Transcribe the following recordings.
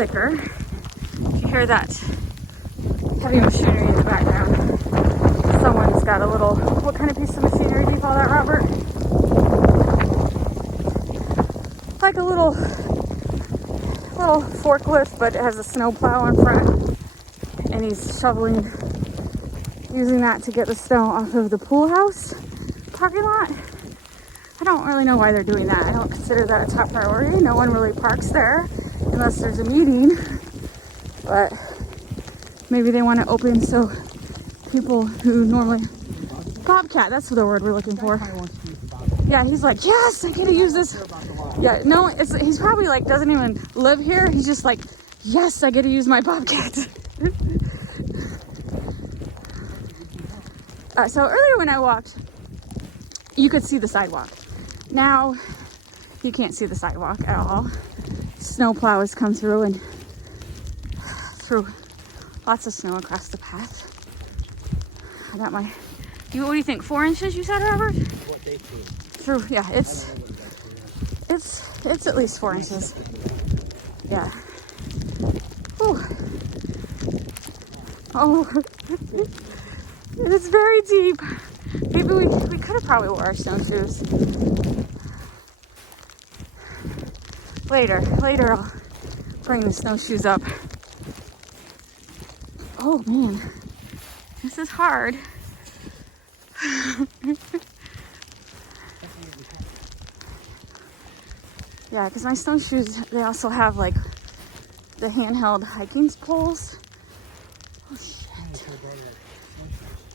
thicker. If you hear that heavy machinery in the background, someone's got a little, what kind of piece of machinery do you call that, Robert? Like a little forklift, but it has a snowplow in front, and he's shoveling, using that to get the snow off of the pool house parking lot. I don't really know why they're doing that. I don't consider that a top priority. No one really parks there unless there's a meeting, but maybe they want to open so people who normally, Bobcat, that's the word we're looking for. Yeah, he's like, yes, I get to use this. Yeah, no, he's probably like, doesn't even live here. He's just like, yes, I get to use my Bobcat. So earlier when I walked, you could see the sidewalk. Now, you can't see the sidewalk at all. Snowplows come through and threw lots of snow across the path. I got my, what do you think, 4 inches you said, Robert? What they threw. Yeah, it's at least 4 inches. Yeah. Whew. Oh, it's very deep. Maybe we could have probably wore our snowshoes. Later I'll bring the snowshoes up. Oh man, this is hard. Yeah, because my snowshoes, they also have like the handheld hiking poles. Oh shit.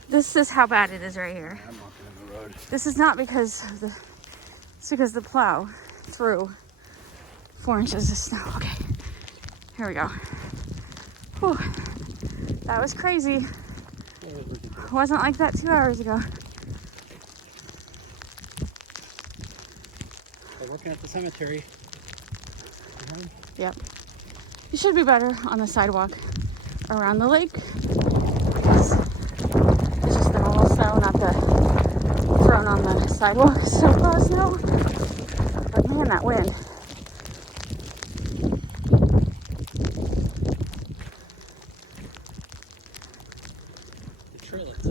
This is how bad it is right here. I'm walking on the road. This is not because of it's because the plow threw 4 inches of snow. Okay, here we go. Whew. That was crazy. It wasn't like that 2 hours ago. They're working at the cemetery. Yep. You should be better on the sidewalk around the lake. It's just the normal snow, not the thrown on the sidewalk snowplow snow. But man, that wind. The trail is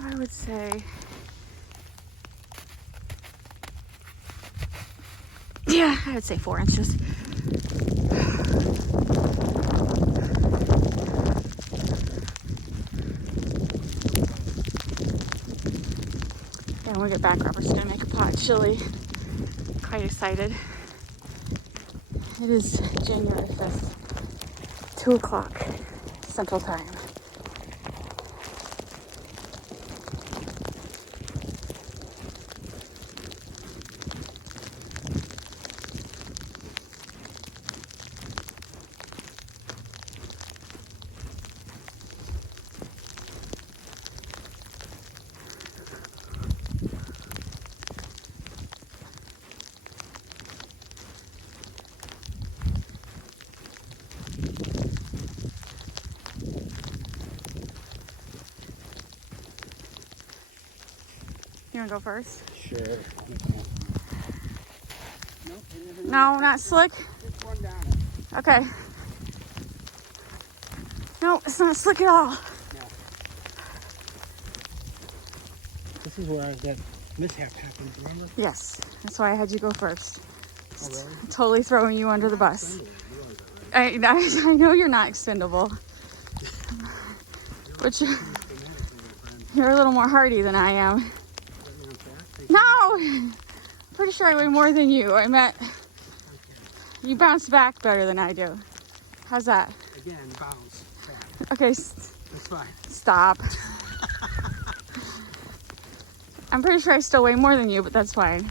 I would say, yeah, I would say 4 inches. And when we get back, Robert's gonna make a pot of chili. Quite excited. It is January 5th, 2 o'clock Central Time. You wanna go first? sure. No, not slick. Just one down. Okay. No, it's not slick at all. No. This is where that mishap happened, remember? Yes, that's why I had you go first. Oh, really? Totally throwing you under the bus. I know you're not expendable. But you're a little more hardy than I am. No! Pretty sure I weigh more than you. I meant you bounce back better than I do. How's that? Again, bounce back. Okay, That's fine. stop. I'm pretty sure I still weigh more than you, but that's fine.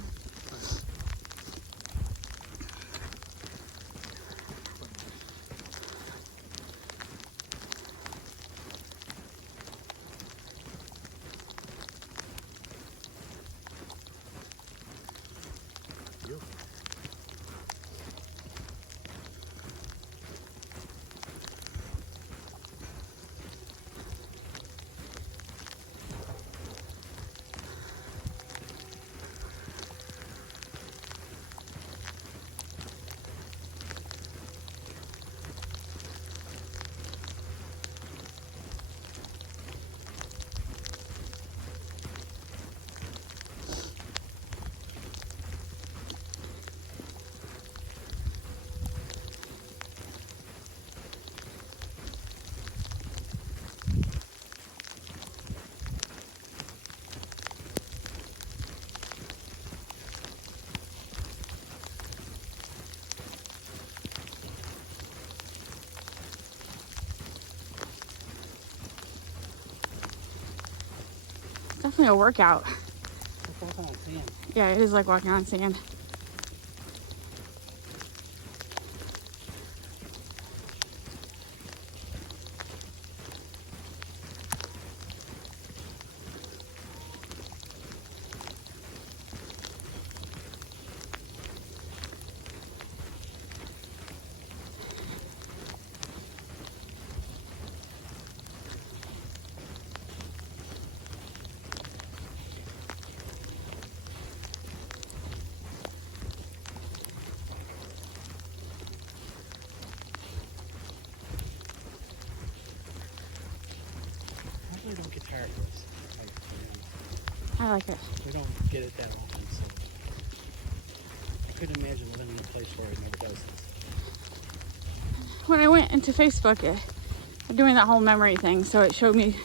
Definitely a workout. It's walking on sand. Yeah, it is like walking on sand. I really don't get tired of this. I like it. We don't get it that often, so I couldn't imagine living in a place where it never does this. When I went into Facebook, doing that whole memory thing, so it showed me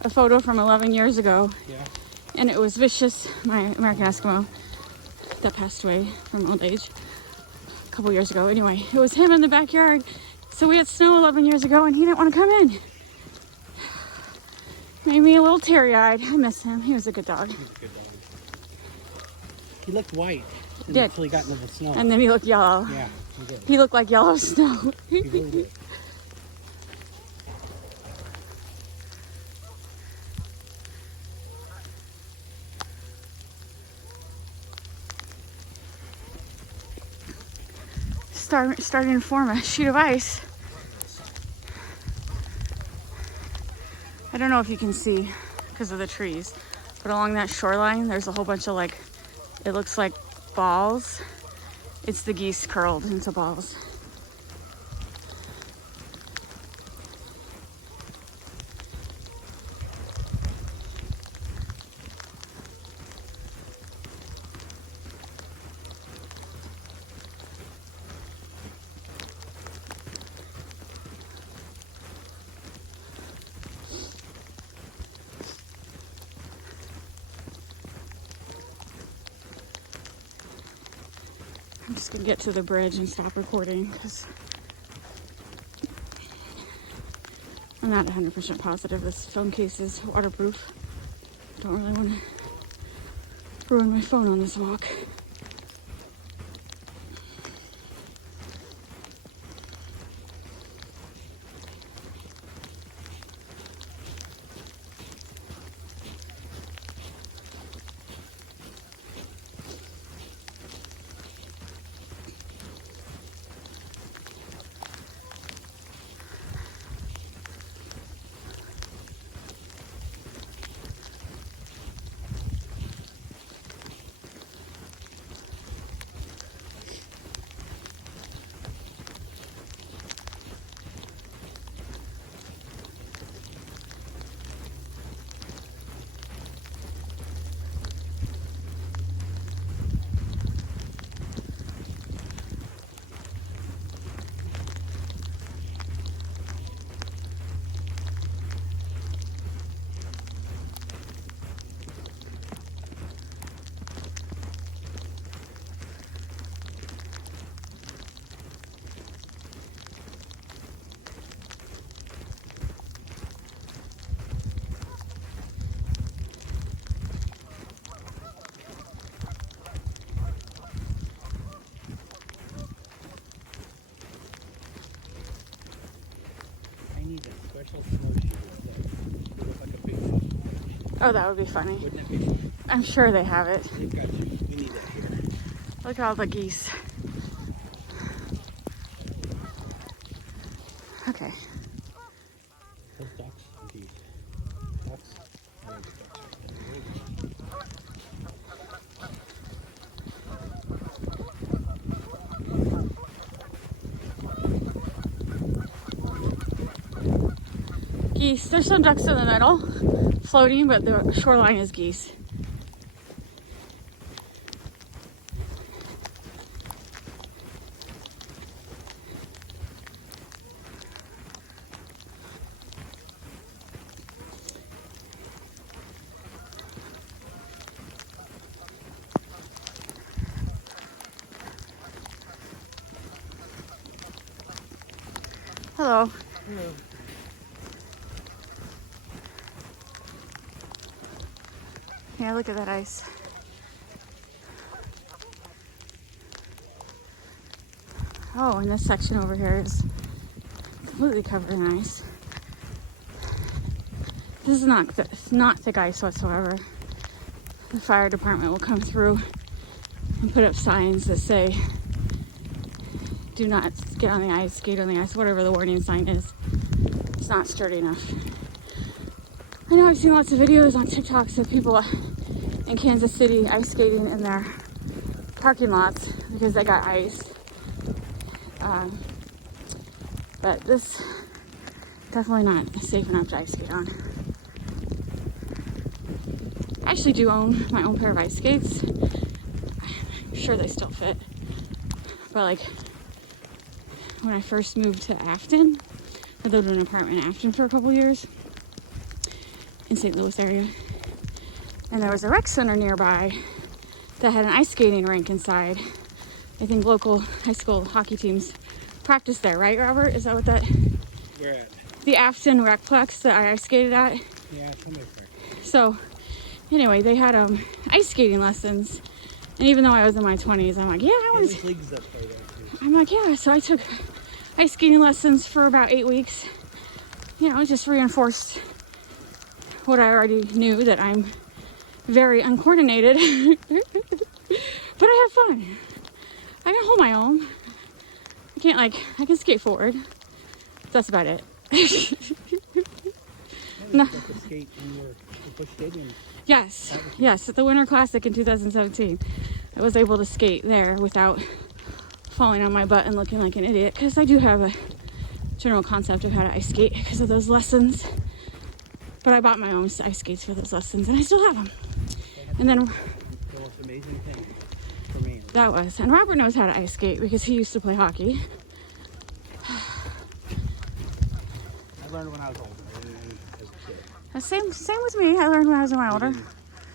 a photo from 11 years ago. Yeah. And it was Vicious, my American Eskimo, that passed away from old age a couple years ago. Anyway, it was him in the backyard. So we had snow 11 years ago, and he didn't want to come in. Made me a little teary-eyed. I miss him. He was a good dog. He's a good dog. He looked white Did. until he got into the snow. And then he looked yellow. Yeah, he did. He looked like yellow snow. He really did. Starting to form a sheet of ice. I don't know if you can see because of the trees, but along that shoreline, there's a whole bunch of like, it looks like balls. It's the geese curled into balls. I'm just gonna get to the bridge and stop recording because I'm not 100% positive this phone case is waterproof. Don't really want to ruin my phone on this walk. Oh, that would be funny. Wouldn't it be? I'm sure they have it. They've got to. We need that here. Look at all the geese. Okay. Those ducks and geese. Ducks. Oh, the ducks right there. Geese. There's some ducks in the middle floating, but the shoreline is geese. Hello. Hello. Yeah, look at that ice. Oh, and this section over here is completely covered in ice. This is not thick ice whatsoever. The fire department will come through and put up signs that say, do not get on the ice, skate on the ice, whatever the warning sign is. It's not sturdy enough. I know I've seen lots of videos on TikToks of people in Kansas City ice skating in their parking lots because they got ice. But this definitely not safe enough to ice skate on. I actually do own my own pair of ice skates. I'm sure they still fit. But like when I first moved to Afton, I lived in an apartment in Afton for a couple years in St. Louis area. And there was a rec center nearby that had an ice skating rink inside. I think local high school hockey teams practice there, right, Robert? Is that what that? Where at? The Afton Recplex that I ice skated at. Yeah, somewhere there. So, anyway, they had ice skating lessons. And even though I was in my 20s, I'm like, yeah, I want to. There's leagues that play there too. I'm like, yeah. So I took ice skating lessons for about 8 weeks. You know, it just reinforced what I already knew, that I'm very uncoordinated. But I had fun. I can hold my own. I can skate forward. That's about it. No. You got to skate in your Busch Stadium. Yes, at the Winter Classic in 2017. I was able to skate there without falling on my butt and looking like an idiot, because I do have a general concept of how to ice skate because of those lessons. But I bought my own ice skates for those lessons, and I still have them. And then The most amazing thing for me. that was, and Robert knows how to ice skate because he used to play hockey. I learned when I was older. I didn't learn as a kid. Same with me. I learned when I was older.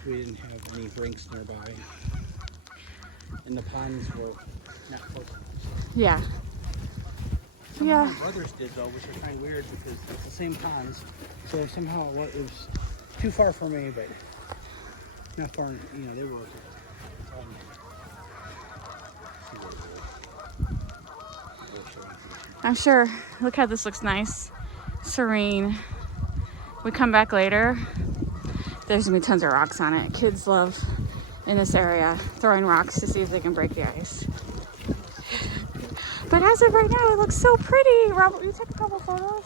We didn't have any rinks nearby. And the ponds were not close enough. Yeah. Some Yeah. of my brothers did though, which is kind of weird because it's the same ponds. So somehow it was too far for me, but not far. You know, they were. I'm sure. Look how this looks nice. Serene. We come back later. There's gonna be tons of rocks on it. Kids love in this area throwing rocks to see if they can break the ice. But as of right now, it looks so pretty. Robert, will you take a couple photos?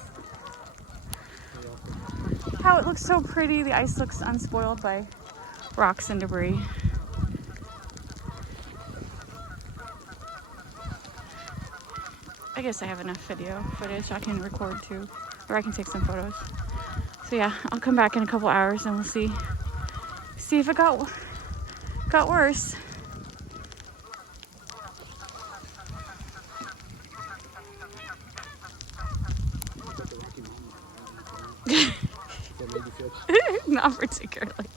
How it looks so pretty. The ice looks unspoiled by rocks and debris. I guess I have enough video footage I can record too, or I can take some photos. So yeah, I'll come back in a couple hours and we'll see if it got worse. Not particularly.